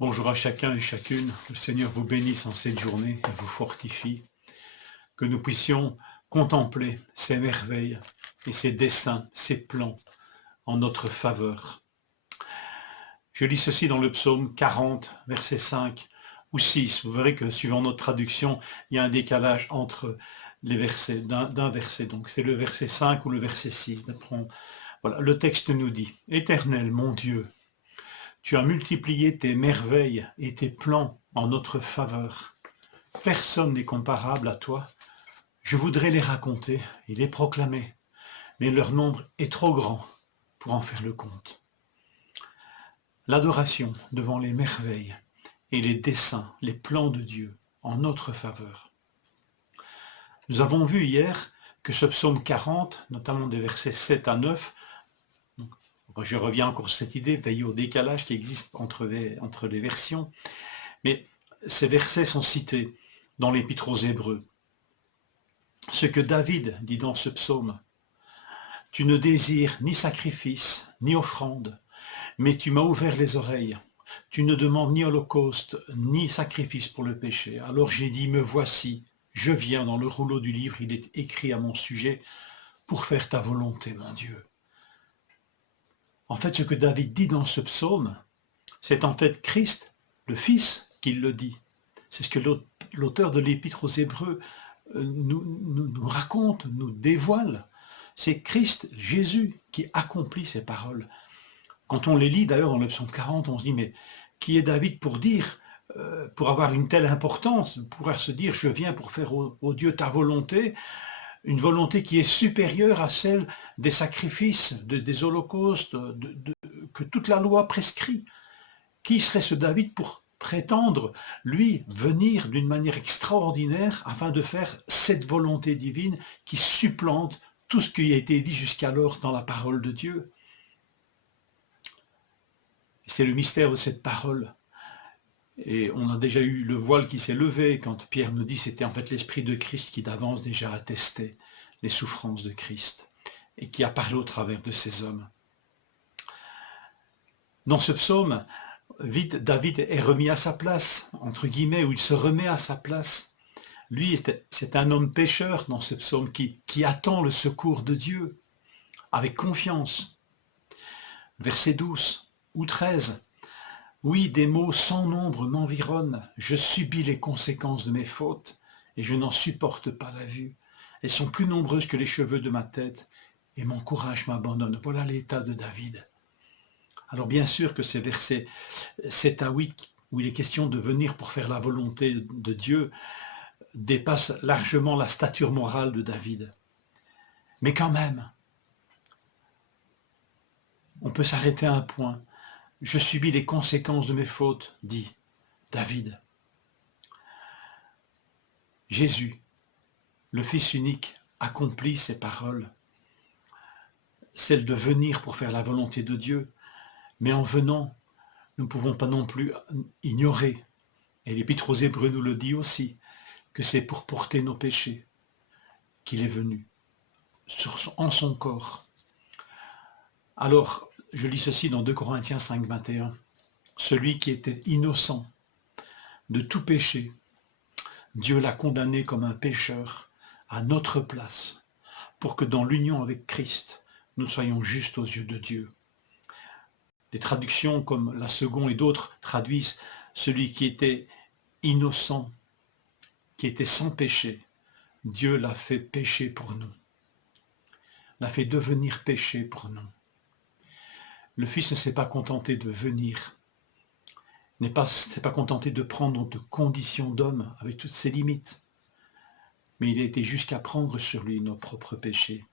Bonjour à chacun et chacune, que le Seigneur vous bénisse en cette journée et vous fortifie, que nous puissions contempler ses merveilles et ses desseins, ses plans en notre faveur. Je lis ceci dans le psaume 40, verset 5 ou 6. Vous verrez que suivant notre traduction, il y a un décalage entre les versets, d'un verset. Donc c'est le verset 5 ou le verset 6. Voilà, le texte nous dit « Éternel, mon Dieu, tu as multiplié tes merveilles et tes plans en notre faveur. Personne n'est comparable à toi. Je voudrais les raconter et les proclamer, mais leur nombre est trop grand pour en faire le compte. » L'adoration devant les merveilles et les desseins, les plans de Dieu en notre faveur. Nous avons vu hier que ce psaume 40, notamment des versets 7 à 9, je reviens encore sur cette idée, veiller au décalage qui existe entre les versions, mais ces versets sont cités dans l'Épître aux Hébreux. Ce que David dit dans ce psaume, « Tu ne désires ni sacrifice, ni offrande, mais tu m'as ouvert les oreilles. Tu ne demandes ni holocauste, ni sacrifice pour le péché. Alors j'ai dit, me voici, je viens, dans le rouleau du livre, il est écrit à mon sujet, pour faire ta volonté, mon Dieu. » En fait, ce que David dit dans ce psaume, c'est en fait Christ, le Fils, qui le dit. C'est ce que l'auteur de l'Épître aux Hébreux nous raconte, nous dévoile. C'est Christ, Jésus, qui accomplit ces paroles. Quand on les lit d'ailleurs dans le psaume 40, on se dit, mais qui est David pour dire, pour avoir une telle importance, pour se dire, je viens pour faire au Dieu ta volonté, une volonté qui est supérieure à celle des sacrifices, des holocaustes, que toute la loi prescrit. Qui serait ce David pour prétendre, lui, venir d'une manière extraordinaire afin de faire cette volonté divine qui supplante tout ce qui a été dit jusqu'alors dans la parole de Dieu? C'est le mystère de cette parole. Et on a déjà eu le voile qui s'est levé quand Pierre nous dit que c'était en fait l'Esprit de Christ qui d'avance déjà attestait les souffrances de Christ et qui a parlé au travers de ces hommes. Dans ce psaume, David est remis à sa place, entre guillemets, où il se remet à sa place. Lui, c'est un homme pécheur dans ce psaume qui attend le secours de Dieu avec confiance. Verset 12 ou 13. Oui, des maux sans nombre m'environnent, je subis les conséquences de mes fautes, et je n'en supporte pas la vue. Elles sont plus nombreuses que les cheveux de ma tête, et mon courage m'abandonne. Voilà l'état de David. Alors bien sûr que ces versets 7 à 8, où il est question de venir pour faire la volonté de Dieu, dépassent largement la stature morale de David. Mais quand même, on peut s'arrêter à un point. Je subis les conséquences de mes fautes, dit David. Jésus, le Fils unique, accomplit ces paroles, celle de venir pour faire la volonté de Dieu. Mais en venant, nous ne pouvons pas non plus ignorer, et l'Épître aux Hébreux nous le dit aussi, que c'est pour porter nos péchés qu'il est venu, en son corps. Alors, je lis ceci dans 2 Corinthiens 5, 21. Celui qui était innocent de tout péché, Dieu l'a condamné comme un pécheur à notre place, pour que dans l'union avec Christ, nous soyons justes aux yeux de Dieu. Des traductions comme la Seconde et d'autres traduisent celui qui était innocent, qui était sans péché. Dieu l'a fait pécher pour nous, l'a fait devenir péché pour nous. Le Fils ne s'est pas contenté de venir, ne s'est pas contenté de prendre de conditions d'homme avec toutes ses limites, mais il a été jusqu'à prendre sur lui nos propres péchés.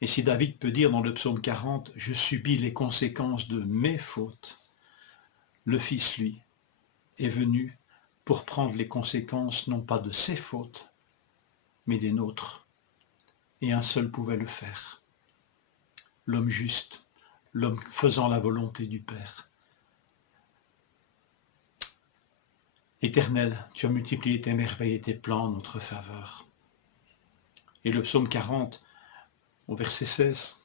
Et si David peut dire dans le psaume 40, « Je subis les conséquences de mes fautes », le Fils, lui, est venu pour prendre les conséquences non pas de ses fautes, mais des nôtres. Et un seul pouvait le faire, l'homme juste, l'homme faisant la volonté du Père. Éternel, tu as multiplié tes merveilles et tes plans en notre faveur. Et le psaume 40, au verset 16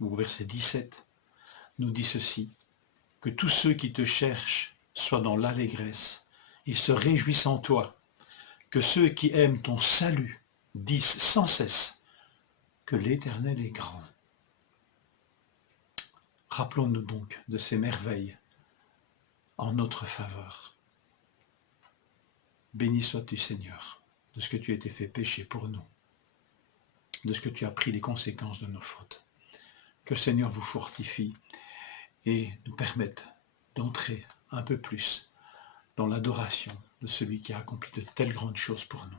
ou au verset 17, nous dit ceci, que tous ceux qui te cherchent soient dans l'allégresse et se réjouissent en toi. Que ceux qui aiment ton salut disent sans cesse que l'Éternel est grand. Rappelons-nous donc de ces merveilles en notre faveur. Béni sois-tu, Seigneur, de ce que tu as été fait pécher pour nous, de ce que tu as pris les conséquences de nos fautes. Que le Seigneur vous fortifie et nous permette d'entrer un peu plus dans l'adoration de celui qui a accompli de telles grandes choses pour nous.